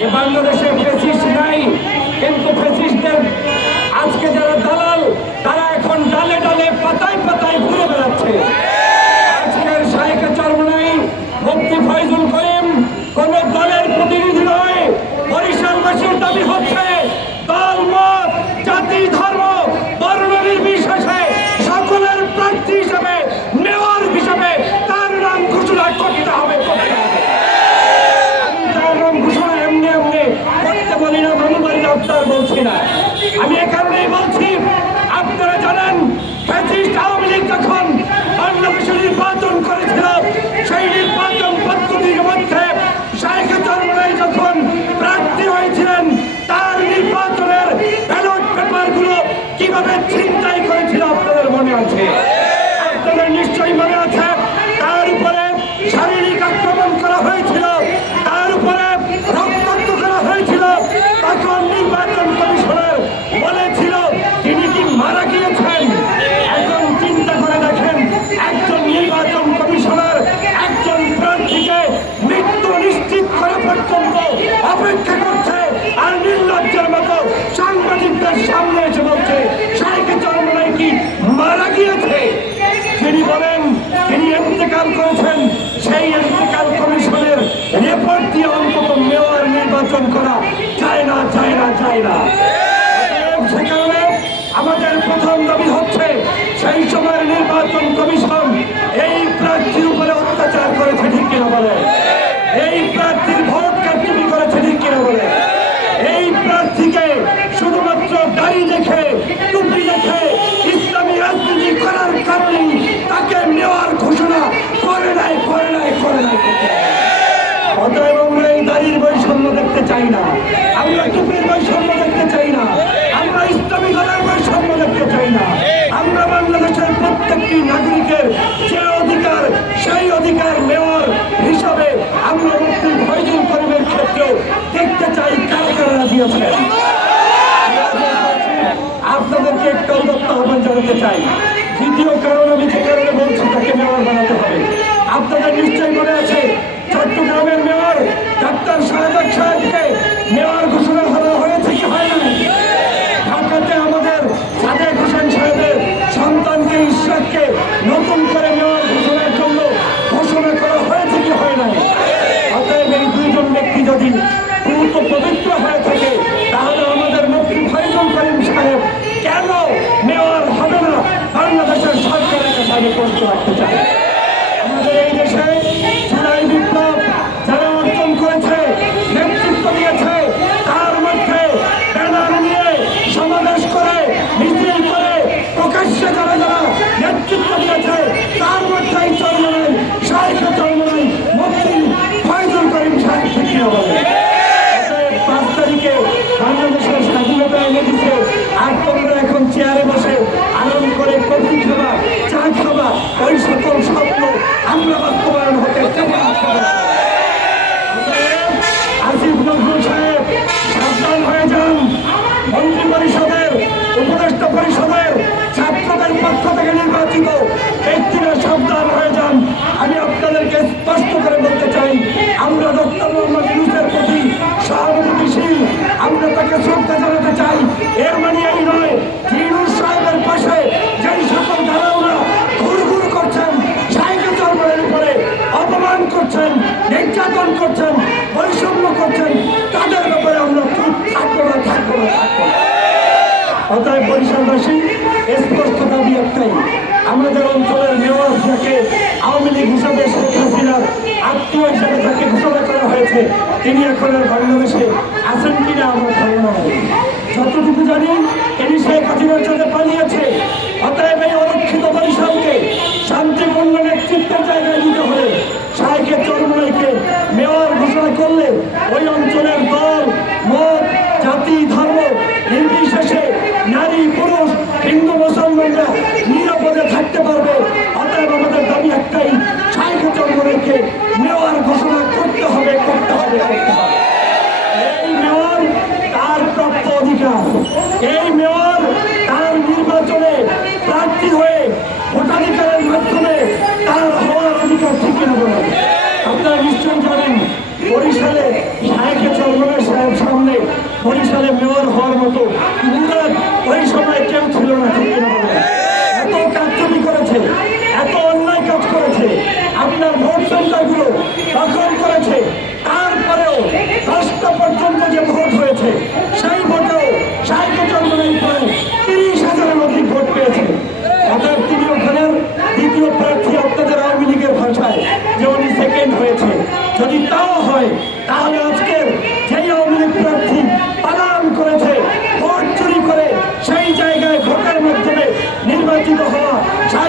যে বাংলাদেশে ফ্যাসিস্ট নাই, কিন্তু ফ্যাসিস্টদের আজকে যারা দালাল তারা এখন ডালে ডালে পাতায় পাতায় ঘুরে বেড়াচ্ছে। আজকের শায়েখে চরমোনাই মুফতি ফয়জুল করিম কোন দলের প্রতিনিধি নয়। বরিশালবাসীর দাবি হচ্ছে দল মত জাতি ধর্ম বর্ণ নির্বিশেষে সকলের প্রার্থী হিসেবে মেয়র হিসেবে তার নাম ঘোষণা করতে হবে। আমি তার নাম ঘোষণা এমনি এমনি করতে বলি না, মানবাড়ির আবদার বলছি না। আমি এ কারণেই বলছি, আপনারা জানেন ফ্যাসিস্ট আওয়ামী লীগ যখন বাংলাদেশে নির্বাচন করেছিল, সেই নির্বাচন পদ্ধতির মধ্যে শায়েখে চরমোনাই যখন প্রার্থী হয়েছিলেন তার নির্বাচনের ব্যালট পেপারগুলো কিভাবে ছিনতাই করেছিল আপনাদের মনে আছে? আপনাদের নিশ্চয়ই মনে আছে। তার উপরে শারীরিক আক্রমণ করা হয়েছিল, তার উপরে রক্তাক্ত করা হয়েছিল। তখন নির্বাচন কমিশনার বলেছিল তিনি কি মারা গিয়েছেন? এখন চিন্তা করে দেখেন, একজন নির্বাচন কমিশনার একজন প্রার্থীকে মৃত্যু নিশ্চিত করা পর্যন্ত অপেক্ষা করছে, আর নির্লজ্জের মতো সাংবাদিকদের সামনে এসে বলছে শায়েখে চরমোনাই কি মারা গিয়েছে। তিনি বলেন তিনি ইন্তেকাল করেছেন, সেই ইন্তেকাল কমিশনের রিপোর্ট দিয়ে অন্তত মেয়র নির্বাচন করা যায় না, যায় না, যায় না। সে কারণে আমাদের প্রথম দাবি হচ্ছে, সেই সময়ের নির্বাচন কমিশন এই প্রার্থীর উপরে অত্যাচার করেছে, ঠিক কিনা বলে? এই প্রার্থীর ভোট কারচুপি করেছে, ঠিক কিনা বলে? এই প্রার্থীকে শুধুমাত্র দাড়ি দেখে টুপি দেখে ইসলামী রাজনীতি করার কারণে তাকে নেওয়ার ঘোষণা করে নাই, করে নাই, করে নাই। অতএব আমরা এই দাড়ির বৈষম্য দেখতে চাই না, আমরা টুপির বৈষম্য দেখতে চাই না, আমরা ইসলামী দলের বৈষম্য দেখতে চাই না। আমরা বাংলাদেশের প্রত্যেকটি নাগরিকের যে অধিকার, সেই অধিকার মেয়র হিসাবে আমরা মুফতি ফয়জুল করিমের ক্ষেত্রেও দেখতে চাই। কারা কারা রাজি আছেন? আপনাদেরকে একটা উদ্যোক্ত আহ্বান জানাতে চাই। দ্বিতীয় কারণ, আমি যে কারণে বলছি তাকে মেয়র বানাতে হবে। আপনাদের নিশ্চয়ই মনে আছে চট্টগ্রামের মেয়র ডাক্তার শাহাদাত সাহেবকে মেয়র ঘোষণা করা হয়েছে কি হয় না? ঢাকাতে আমাদের সাদেক হোসেন সাহেবের সন্তানকে ইশরাককে নতুন করে মেয়র ঘোষণার জন্য ঘোষণা করা হয়েছে কি হয় না? অতএব এই দুইজন ব্যক্তি যদি পূর্ণ পবিত্র হয়ে থাকে, তাহলে আমাদের মুফতি ফয়জুল করিম সাহেব কেন মেয়র হবে না? বাংলাদেশের সরকারের কাছে আমি প্রশ্ন রাখতে চাই। আমাদের এই দেশে জুলাই বিপ্লব যারা অর্জন করেছে, নেতৃত্ব দিয়েছে, তার মধ্যে ব্যানার নিয়ে সমাবেশ করে মিছিল করে প্রকাশ্যে যারা যারা নেতৃত্ব দিয়েছে, তার মধ্যেই চরমোনাই শায়েখে চরমোনাই মুফতি ফয়জুল করিম সাহেব ঠিক হবে। 5 তারিখে বাংলাদেশের স্বাধীনতা এনে দিচ্ছে, আর তোমরা এখন চেয়ারে বসে আরাম করে কফি খাবা, চা খাবা, ওই সকল স্বপ্ন আমরা বাস্তবায়ন হতে দেব না। আসিফ নজরুল সাহেব সাবধান হয়ে যান। মন্ত্রী পরিষদের, উপদেষ্টা পরিষদের ছাত্রদের পক্ষ থেকে নির্বাচিত ব্যক্তিরা সাবধান হয়ে যান। আমি আপনাদেরকে স্পষ্ট করে বলতে চাই, আমরা ডক্টর মোহাম্মদ ইউনূসের প্রতি সহানুভূতিশীল, আমরা তাকে শ্রদ্ধা জানাতে চাই। এর মানে এই নয় ইউনূস সাহেবের পাশে যেই সকল দালালরা ঘুরঘুর করছেন, শায়েখে চরমোনাইয়ের উপরে অপমান করছেন, নির্যাতন করছেন, বৈষম্য করছেন, তাদের ব্যাপারে আমরা চুপ থাকবো না, থাকবো না, থাকবো না। অতএব বরিশালবাসী স্পষ্ট দাবি একটাই, আমাদের অঞ্চলের মেয়র যাকে আওয়ামী লীগ হিসাবে শেখ হাসিনার আত্মীয় হিসাবে যাকে ঘোষণা করা হয়েছে, তিনি এখন আর বাংলাদেশে আছেন কিনা আমার ধারণা নেই। যতটুকু জানি তিনি শেখ হাসিনার সাথে পালিয়েছে। অতএব এই অরক্ষিত বরিশালকে শান্তিপূর্ণ নেতৃত্বের জায়গায় দিতে হলে শায়েখে চরমোনাইকে মেয়র ঘোষণা করলে ওই অঞ্চলের দল মত জাতি ধর্ম নির্বিশেষে নারী পুরুষ হিন্দু মুসলমানরা নিরাপদে থাকতে পারবে। অতএব আমাদের দাবি একটাই, শায়েখে চরমোনাইকে মেয়র ঘোষণা করতে হবে, করতে হবে, করতে হবে। এই মেয়র তার প্রাপ্ত অধিকার, এই মেয়র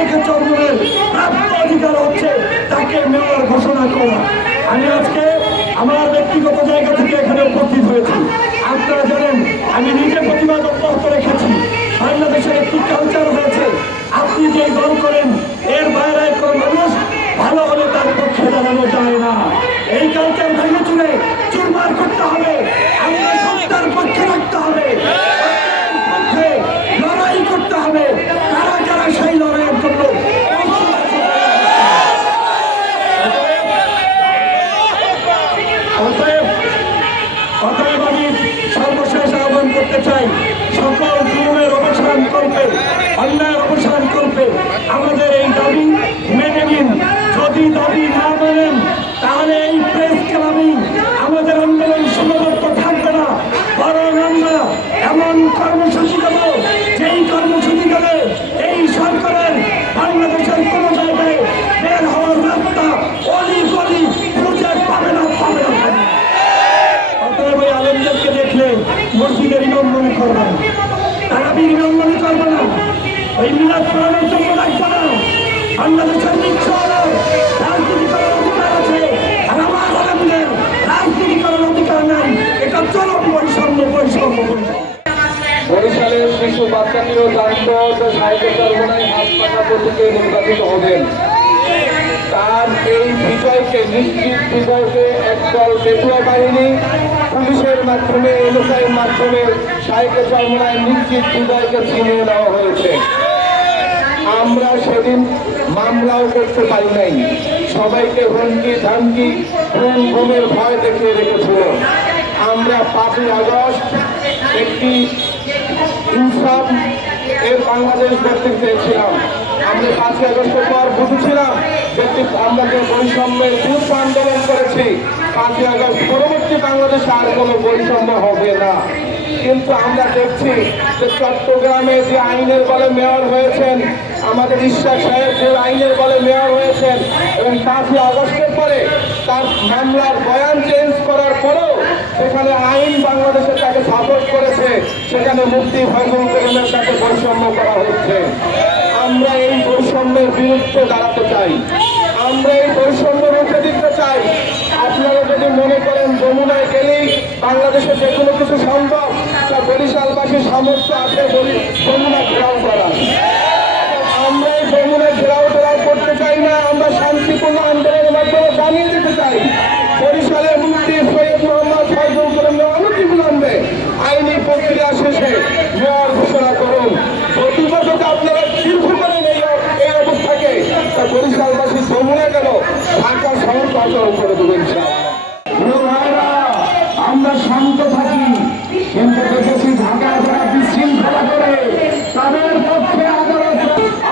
শাইখা চরমনের প্রাপ্ত অধিকার হচ্ছে তাকে মেয়র ঘোষণা করা। আমি আজকে আমার ব্যক্তিগত জায়গা থেকে এখানে উপস্থিত হয়েছি। আপনারা জানেন আমি নিজে প্রতিবাদ অব্যাহত রেখেছি। বাংলাদেশের একটি কালচার হয়েছে, আপনি যে দল করেন এর বাইরে কোনো মানুষ ভালো হলে তার পক্ষে দাঁড়ানো যায় না। এই কালচার ভেঙে চুরে চুরমার করতে হবে। আমরা সত্তার পক্ষে রাখতে হবে, পক্ষে লড়াই করতে হবে। কারা কারা সেই লড়াইয়ের জন্য অতএব আমি সর্বশেষ আহ্বান করতে চাই, সকল জুলুমের অবসান করবে, অন্যায়ের অবসান করবে। আমাদের এই দাবি মেনে নিন। যদি দাবি না মানেন তাহলে এই প্রেস ক্লাবেই আমাদের আন্দোলন সীমাবদ্ধ থাকবে না, বরং আমরা এমন কর্মসূচি দেব যেই কর্মসূচি দেবে এই সরকারের বাংলাদেশের কোনো জায়গায় বের হওয়ার রাস্তা অলি গলি খুঁজে পাবে না, পাবে না। অতএব ওই আলেমদেরকে দেখলে মসজিদের ইমাম মনে করবে না, তারাবির ইমাম মনে করবে না, ওই মিলাদ পড়ানোর জন্য রাখবে না। বাংলাদেশের নিশ্চয় রাজনীতি করার অধিকার আছে, আর আমার আলেমদের রাজনীতি করার অধিকার নাই। এটা চরম বৈষম্য, বৈষম্য, বৈষম্য। বরিশালের শিশু বাচ্চাটিও জানতো যে শাইখা চরমনাই হাসপাতাল থেকে নির্বাচিত হবেন। তার এই বিজয়কে, নিশ্চিত বিজয়কে একদল পেটুয়া বাহিনী পুলিশের মাধ্যমে, এনএসআইয়ের মাধ্যমে শাইখা চরমনাই নিশ্চিত বিজয়কে ছিনিয়ে নেওয়া হয়েছে। আমরা সেদিন মামলাও করতে পারি নাই, সবাইকে হুমকি ধামকি ঘুমের ভয় দেখিয়ে রেখেছিল। আমরা 5ই আগস্ট একটি ইনসাফ এর বাংলাদেশ করতে চেয়েছিলাম। আমরা 5ই আগস্টের পর বুঝেছিলাম যে আমরা যে বৈষম্যের বিরুদ্ধে আন্দোলন করেছি, 5ই আগস্ট পরবর্তী বাংলাদেশে আর কোনো বৈষম্য হবে না। কিন্তু আমরা দেখছি যে চট্টগ্রামে যে আইনের বলে মেয়র হয়েছেন, আমাদের ইশরাক সাহেব যে আইনের বলে মেয়র হয়েছেন, এবং 5ই আগস্টের পরে তার মামলার বয়ান চেঞ্জ করার পরেও সেখানে আইন বাংলাদেশে তাকে সাপোর্ট করেছে, সেখানে মুফতি ফয়জুল করিমের সাথে বৈষম্য করা হচ্ছে। আমরা এই বৈষম্যের বিরুদ্ধে দাঁড়াতে চাই, আমরা এই বৈষম্য রুখে দিতে চাই। আপনারা যদি মনে করেন যমুনায় গেলেই বাংলাদেশে যে কোনো কিছু সম্ভব, তা বরিশালবাসীর সামর্থ্য আছে যমুনা ঘেরাও করার। আমরা এই যমুনায় ঘেরাও করতে চাই না, আমরা শান্তিপূর্ণ আন্দোলনের মাধ্যমে জানিয়ে দিতে চাই বরিশালের মুফতি সৈয়দ মোহাম্মদ ফয়জুল করিম অনতিবিলম্বে আইনি প্রক্রিয়া শেষে মেয়র ঘোষণা করুন। প্রতিবাদ আপনারা দীর্ঘ করেন এই অবস্থাকে, তা বরিশালবাসী যমুনা কেন ঢাকা শহর অচল করে দেবেন। আমরা শান্ত থাকি, কিন্তু দেখেছি ঢাকায় যারা বিশৃঙ্খলা করে তাদের পক্ষে আদালত।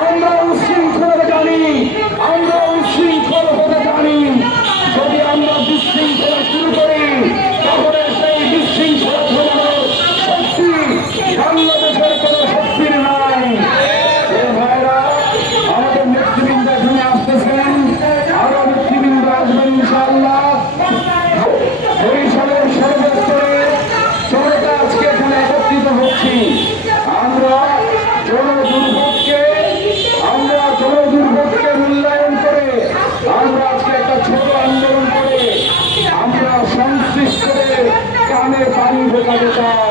আমরা উশৃঙ্খল জানি, আমরা উশৃঙ্খল হতে জানি। যদি আমরা বিশৃঙ্খলা শুরু করি তাহলে সেই বিশৃঙ্খলা ফেরানোর শক্তি বাংলাদেশের কোনো শক্তির নাই। ভাইরা, আমাদের নেতৃবৃন্দ এখানে আসতেছেন, আরো নেতৃবৃন্দ আসবেন ইনশাআল্লাহ। বরিশালের সর্বস্তরে জনতা আজকে এখানে একত্রিত হচ্ছি। আমরা জনদুর্ভোগকে মূল্যায়ন করে আমরা আজকে একটা ছোট আন্দোলন করে আমরা সংশ্লিষ্টদের কানে পানি ঢোকাতে চাই।